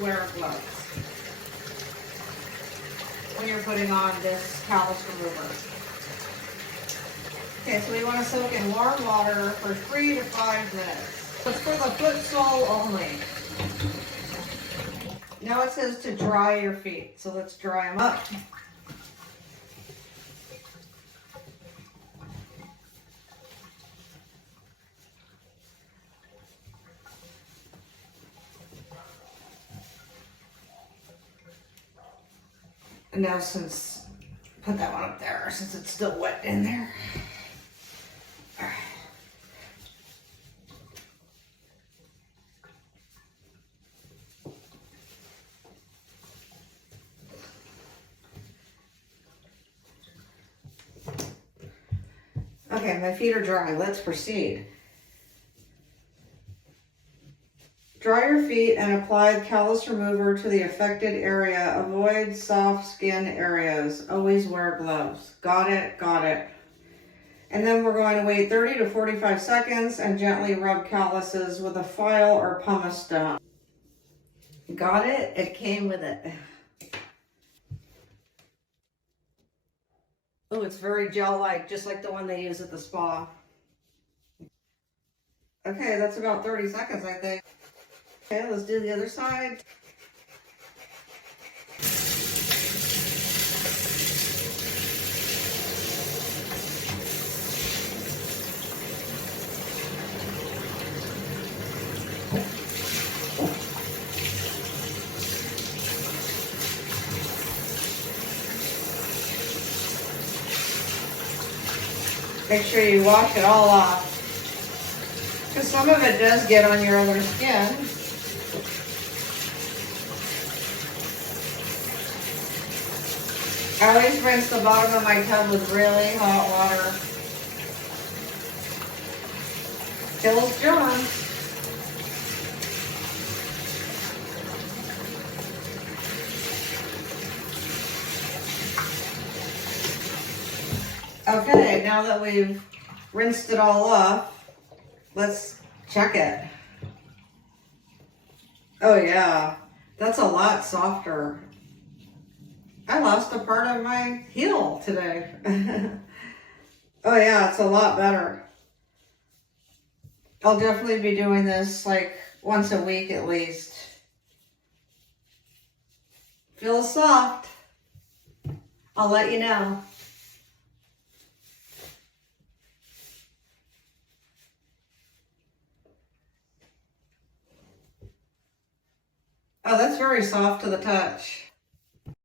wear gloves when you're putting on this callus remover. Okay, so we want to soak in warm water for 3 to 5 minutes. It's for the foot sole only. Now it says to dry your feet, so let's dry them up. And now put that one up there since it's still wet in there. All right. Okay, my feet are dry. Let's proceed. Dry your feet and apply the callus remover to the affected area. Avoid soft skin areas. Always wear gloves. Got it, got it. And then we're going to wait 30 to 45 seconds and gently rub calluses with a file or pumice stone. Got it? It came with it. Oh, it's very gel-like, just like the one they use at the spa. Okay, that's about 30 seconds, I think. Okay, let's do the other side. Make sure you wash it all off, because some of it does get on your other skin. I always rinse the bottom of my tub with really hot water. Kills germs. Okay, now that we've rinsed it all off, let's check it. Oh yeah, that's a lot softer. I lost a part of my heel today. Oh yeah, it's a lot better. I'll definitely be doing this like once a week at least. Feels soft. I'll let you know. Oh, that's very soft to the touch.